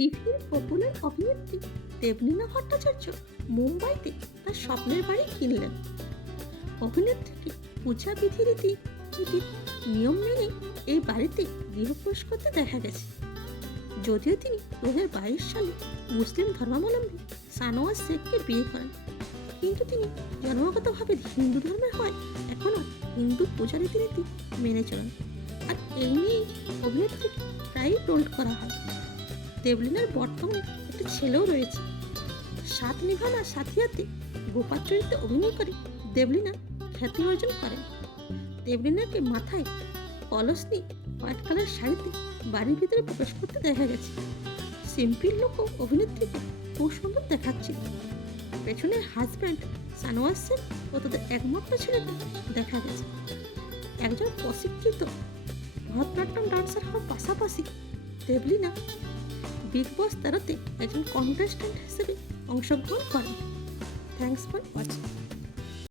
টিভির পপুলার অভিনেত্রী দেবলীনা ভট্টাচার্য মুম্বাইতে তার স্বপ্নের বাড়ি কিনলেন। অভিনেত্রীকে পূজা বিধিরীতির নিয়ম মেনে এই বাড়িতে গৃহপ্রবেশ করতে দেখা গেছে। যদিও তিনি 2022 সালে মুসলিম ধর্মাবলম্বী সানোয়ার শেখকে বিয়ে করেন, কিন্তু তিনি জন্মগতভাবে হিন্দু ধর্মের হয় এখনও হিন্দু পূজা রীতিনীতি মেনে চলেন। আর এই নিয়েই অভিনেত্রীকে প্রায়ই ট্রোল করা হয়। দেবলীনার বর্তমানে একটি ছেলেও রয়েছে। সাত নিভানা সাথিয়াতে গোপাল চরিত্রে অভিনয় করে দেবলীনা খ্যাতি অর্জন করেন। দেবলীনাকে মাথায় কলস নিয়ে হোয়াইট কালার শাড়িতে বাড়ির ভিতরে প্রবেশ করতে দেখা গেছে। সিম্পল লোকও অভিনেত্রীকে খুব সুন্দর দেখাচ্ছিল। পেছনের হাজব্যান্ড সানোয়ার শেখ ও তাদের একমাত্র ছেলেকে দেখা গেছে। একজন প্রশিক্ষিত ভরতনাট্যম ডান্সার হওয়ার পাশাপাশি দেবলীনা বিগ বস 13-তে একজন কন্টেস্ট্যান্ট হিসেবে অংশগ্রহণ করেন। Thanks for watching.